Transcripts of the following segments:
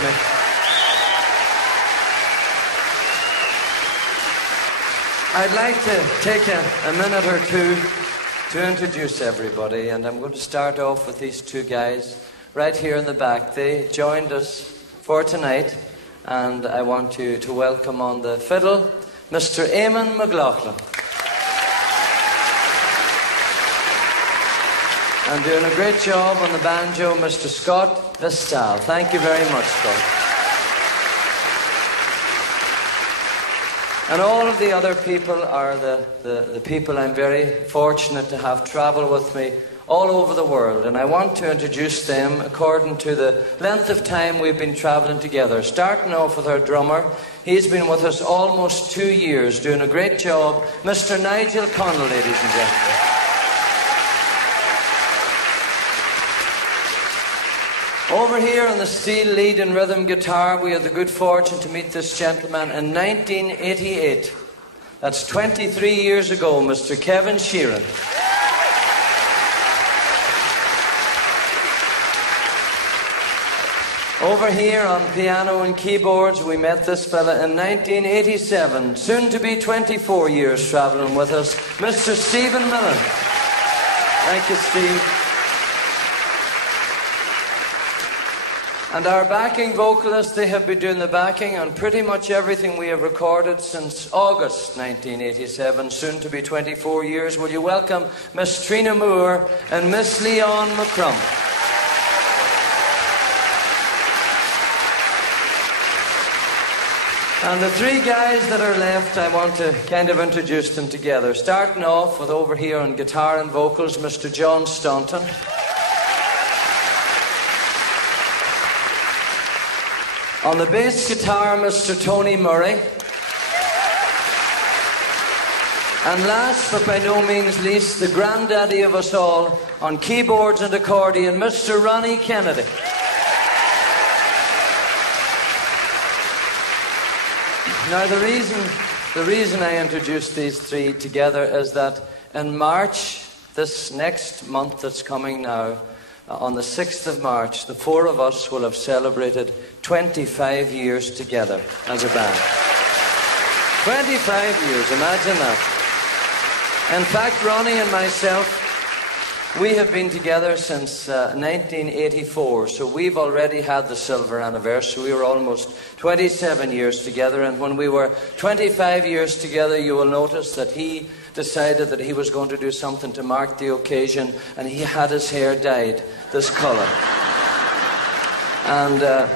me. I'd like to take a minute or two to introduce everybody, and I'm going to start off with these two guys right here in the back. They joined us for tonight, and I want you to welcome on the fiddle, Mr. Eamon McLaughlin. And doing a great job on the banjo, Mr. Scott Vistal. Thank you very much, Scott. And all of the other people are the people I'm very fortunate to have travel with me all over the world. And I want to introduce them according to the length of time we've been traveling together. Starting off with our drummer. He's been with us almost 2 years, doing a great job. Mr. Nigel Connell, ladies and gentlemen. Over here on the steel lead and rhythm guitar, we had the good fortune to meet this gentleman in 1988. That's 23 years ago, Mr. Kevin Sheeran. Over here on piano and keyboards, we met this fella in 1987, soon to be 24 years travelling with us, Mr. Stephen Millen. Thank you, Steve. And our backing vocalists, they have been doing the backing on pretty much everything we have recorded since August 1987, soon to be 24 years. Will you welcome Miss Trina Moore and Miss Leon McCrum. And the three guys that are left, I want to kind of introduce them together. Starting off with over here on guitar and vocals, Mr. John Staunton. On the bass guitar, Mr. Tony Murray. And last but by no means least, the granddaddy of us all, on keyboards and accordion, Mr. Ronnie Kennedy. Now the reason I introduced these three together is that in March, this next month that's coming now, on the 6th of March, the four of us will have celebrated 25 years together as a band. 25 years, imagine that. In fact, Ronnie and myself, we have been together since 1984, so we've already had the silver anniversary. We were almost 27 years together, and when we were 25 years together, you will notice that he decided that he was going to do something to mark the occasion, and he had his hair dyed this colour. And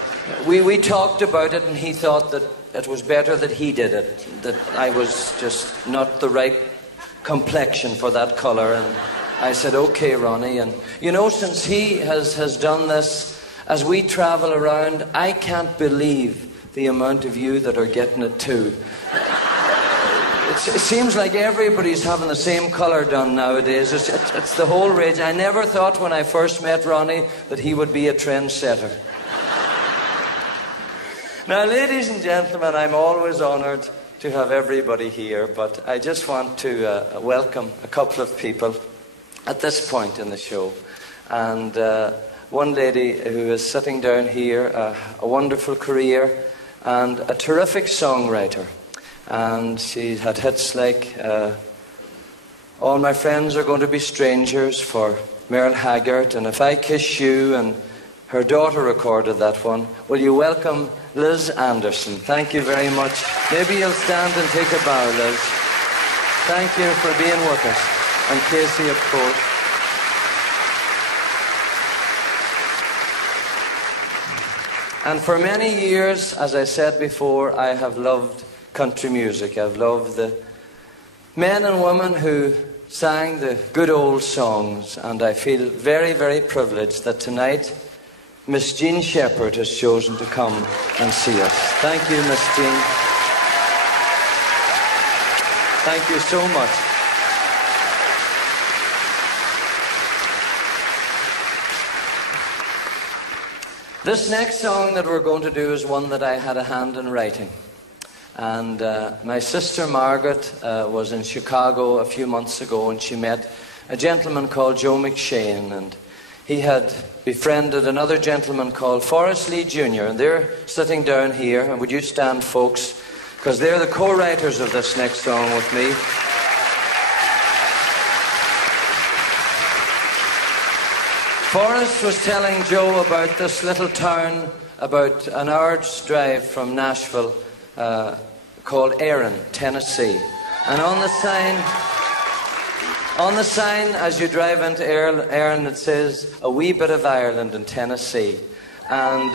we talked about it, and he thought that it was better that he did it, that I was just not the right complexion for that colour. And I said, okay, Ronnie. And you know, since he has done this, as we travel around, I can't believe the amount of you that are getting it too. It seems like everybody's having the same colour done nowadays. It's the whole rage. I never thought when I first met Ronnie that he would be a trendsetter. Now, ladies and gentlemen, I'm always honoured to have everybody here, but I just want to welcome a couple of people at this point in the show. And one lady who is sitting down here, a wonderful career and a terrific songwriter. And she had hits like All My Friends Are Going to Be Strangers for Merle Haggard, and If I Kiss You, and her daughter recorded that one. Will you welcome Liz Anderson? Thank you very much. Maybe you'll stand and take a bow, Liz. Thank you for being with us. And Casey, of course. And for many years, as I said before, I have loved country music. I've loved the men and women who sang the good old songs, and I feel very, very privileged that tonight Miss Jean Shepherd has chosen to come and see us. Thank you, Miss Jean. Thank you so much. This next song that we're going to do is one that I had a hand in writing. And my sister Margaret was in Chicago a few months ago, and she met a gentleman called Joe McShane, and he had befriended another gentleman called Forrest Lee Jr., and they're sitting down here. And would you stand, folks, because they're the co-writers of this next song with me. Forrest was telling Joe about this little town about an hour's drive from Nashville called Erin, Tennessee. And on the sign as you drive into Erin, it says, "A wee bit of Ireland in Tennessee." And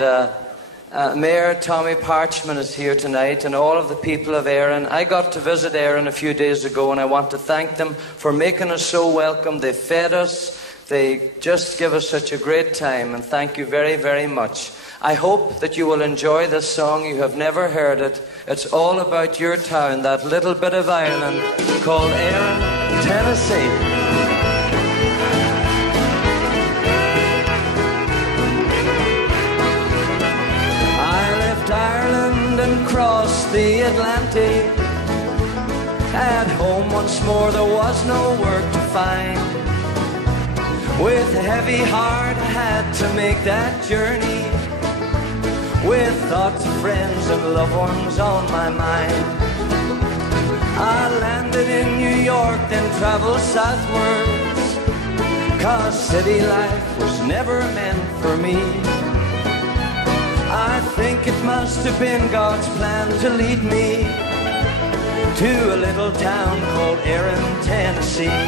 Mayor Tommy Parchman is here tonight, and all of the people of Erin. I got to visit Erin a few days ago, and I want to thank them for making us so welcome. They fed us. They just give us such a great time, and thank you very, very much. I hope that you will enjoy this song. You have never heard it. It's all about your town, that little bit of Ireland called Erin, Tennessee. I left Ireland and crossed the Atlantic. At home once more there was no work to find. With a heavy heart I had to make that journey, with thoughts of friends and loved ones on my mind. I landed in New York, then traveled southwards, 'cause city life was never meant for me. I think it must have been God's plan to lead me to a little town called Erin, Tennessee.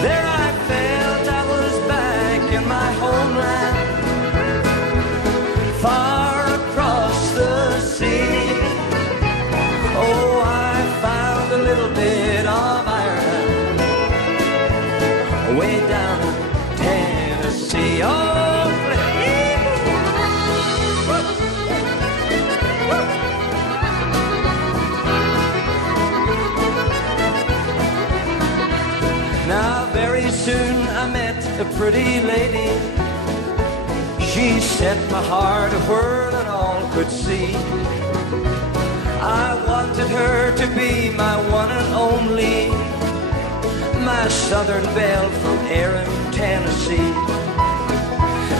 There I felt I was back in my homeland, far across the sea. Oh, I found a little bit of Ireland way down in Tennessee. Oh, now very soon I met a pretty lady. She set my heart a whirl and all could see. I wanted her to be my one and only, my southern belle from Erin, Tennessee.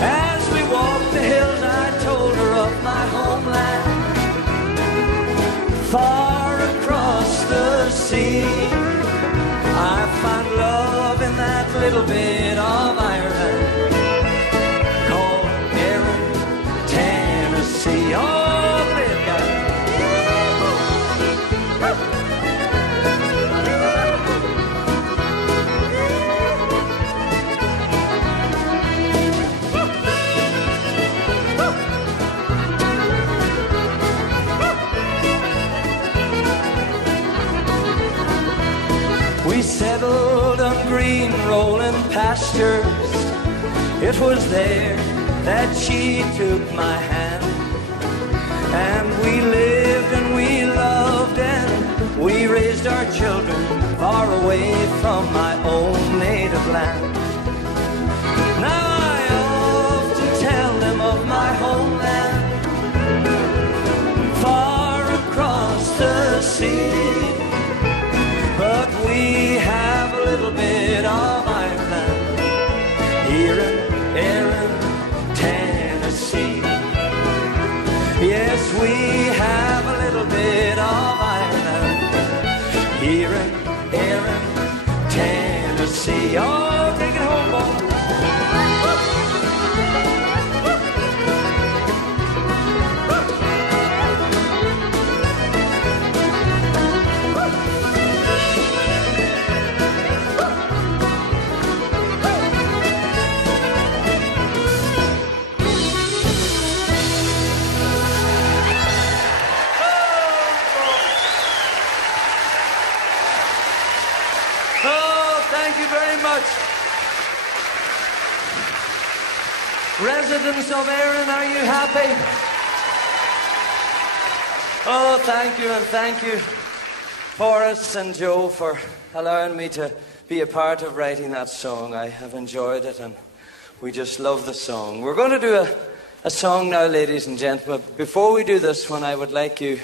As we walked the hills I told her of my homeland, far across the sea. I found love in that little bit of Ireland called Erin, Tennessee. Oh, please, God. We settled on green rolling pastures. It was there that she took my hand, and we lived and we loved and we raised our children far away from my own native land. Now I often tell them of my homeland, far across the sea. But we have a little bit of Ireland here in Erin, Tennessee. Yes, we have a little bit of Ireland here in Erin, Tennessee. Oh, take it home, boys. Thank you very much. Residents of Erin, are you happy? Oh, thank you, and thank you, Forrest and Joe, for allowing me to be a part of writing that song. I have enjoyed it, and we just love the song. We're going to do a song now, ladies and gentlemen. Before we do this one, I would like you